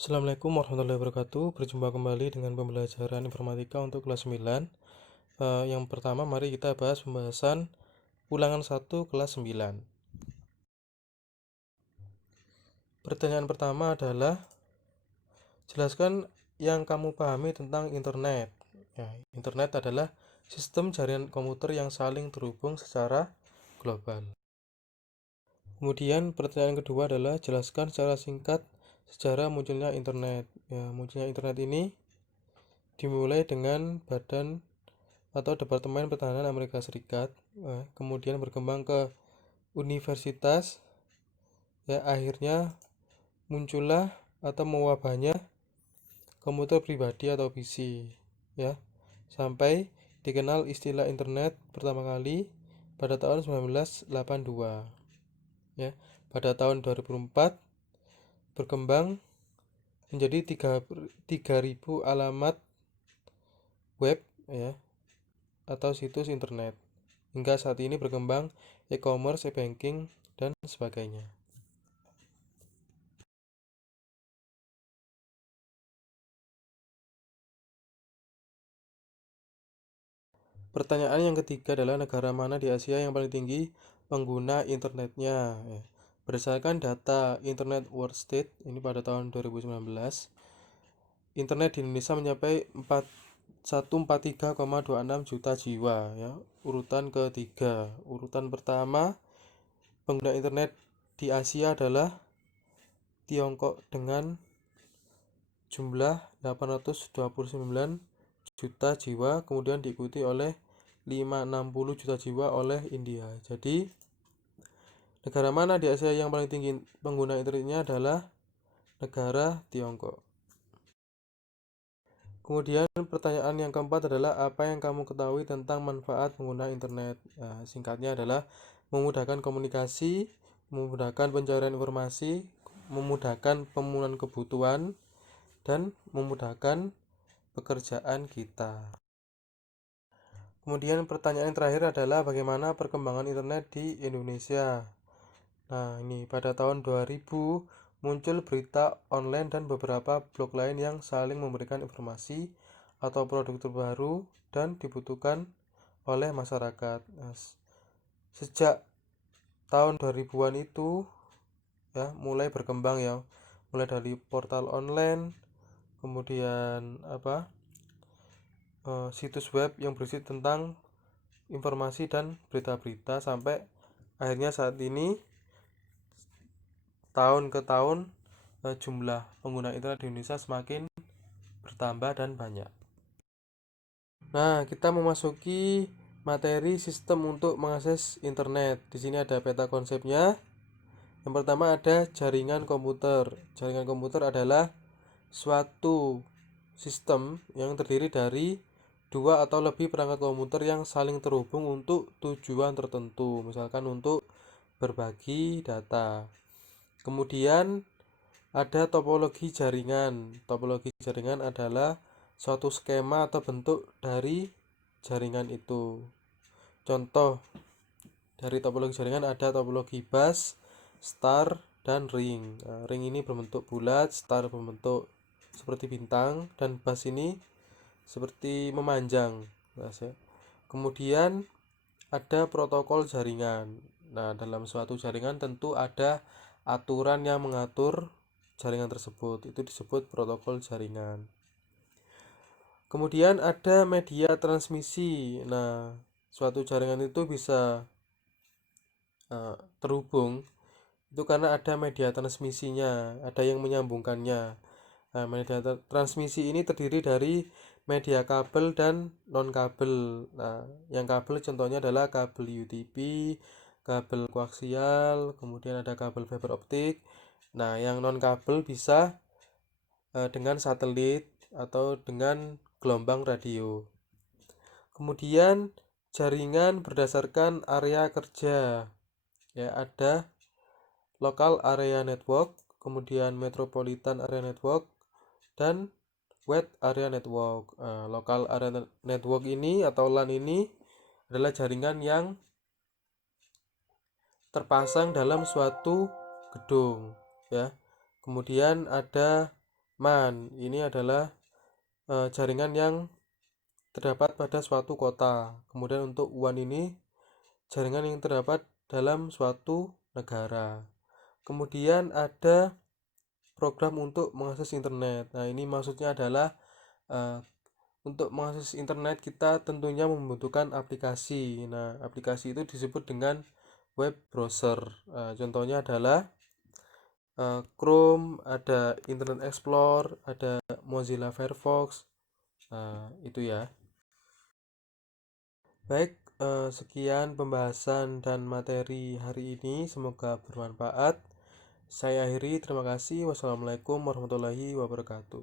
Assalamualaikum warahmatullahi wabarakatuh. Berjumpa kembali dengan pembelajaran informatika untuk kelas 9. Yang pertama, mari kita bahas pembahasan ulangan 1 kelas 9. Pertanyaan pertama adalah, jelaskan yang kamu pahami tentang internet. Internet adalah sistem jaringan komputer yang saling terhubung secara global. Kemudian pertanyaan kedua adalah, jelaskan secara singkat sejarah munculnya internet. Munculnya internet ini dimulai dengan Badan atau Departemen Pertahanan Amerika Serikat, kemudian berkembang ke universitas, akhirnya muncullah atau mewabahnya komputer pribadi atau PC, sampai dikenal istilah internet pertama kali pada tahun 1982. Pada tahun 2004 berkembang menjadi 3.000 alamat web, atau situs internet. Hingga saat ini berkembang e-commerce, e-banking, dan sebagainya. Pertanyaan yang ketiga adalah, negara mana di Asia yang paling tinggi pengguna internetnya? Berdasarkan data Internet World State ini pada tahun 2019, internet di Indonesia mencapai 143,26 juta jiwa, urutan ketiga. Urutan pertama pengguna internet di Asia adalah Tiongkok dengan jumlah 829 juta jiwa, kemudian diikuti oleh 560 juta jiwa oleh India. Jadi negara mana di Asia yang paling tinggi pengguna internetnya adalah negara Tiongkok. Kemudian pertanyaan yang keempat adalah, apa yang kamu ketahui tentang manfaat pengguna internet? Singkatnya adalah memudahkan komunikasi, memudahkan pencarian informasi, memudahkan pemenuhan kebutuhan, dan memudahkan pekerjaan kita. Kemudian pertanyaan yang terakhir adalah, bagaimana perkembangan internet di Indonesia? Ini pada tahun 2000 muncul berita online dan beberapa blog lain yang saling memberikan informasi atau produk terbaru dan dibutuhkan oleh masyarakat. Sejak tahun 2000-an itu mulai berkembang, mulai dari portal online, kemudian situs web yang berisi tentang informasi dan berita-berita, sampai akhirnya saat ini tahun ke tahun jumlah pengguna internet di Indonesia semakin bertambah dan banyak. Kita memasuki materi sistem untuk mengakses internet. Di sini ada peta konsepnya. Yang pertama ada jaringan komputer. Jaringan komputer adalah suatu sistem yang terdiri dari dua atau lebih perangkat komputer yang saling terhubung untuk tujuan tertentu, misalkan untuk berbagi data. Kemudian ada topologi jaringan. Topologi jaringan adalah suatu skema atau bentuk dari jaringan itu. Contoh dari topologi jaringan ada topologi bus, star, dan ring. Ring ini berbentuk bulat, star berbentuk seperti bintang, dan bus ini seperti memanjang. Kemudian ada protokol jaringan. Dalam suatu jaringan tentu ada aturan yang mengatur jaringan tersebut, itu disebut protokol jaringan. Kemudian ada media transmisi. Suatu jaringan itu bisa terhubung itu karena ada media transmisinya, ada yang menyambungkannya. Media transmisi ini terdiri dari media kabel dan non kabel. Yang kabel contohnya adalah kabel UTP, kabel koaksial, kemudian ada kabel fiber optik. Yang non kabel bisa dengan satelit atau dengan gelombang radio. Kemudian jaringan berdasarkan area kerja. Ada local area network, kemudian metropolitan area network, dan wide area network. Local area network ini atau LAN ini adalah jaringan yang terpasang dalam suatu gedung, Kemudian ada MAN ini adalah jaringan yang terdapat pada suatu kota. Kemudian untuk WAN ini jaringan yang terdapat dalam suatu negara. Kemudian ada program untuk mengakses internet. Nah, ini maksudnya adalah untuk mengakses internet kita tentunya membutuhkan aplikasi. Nah, aplikasi itu disebut dengan web browser. Contohnya adalah Chrome, ada Internet Explorer, ada Mozilla Firefox. Itu ya. Baik, sekian pembahasan dan materi hari ini. Semoga bermanfaat. Saya akhiri, terima kasih. Wassalamualaikum warahmatullahi wabarakatuh.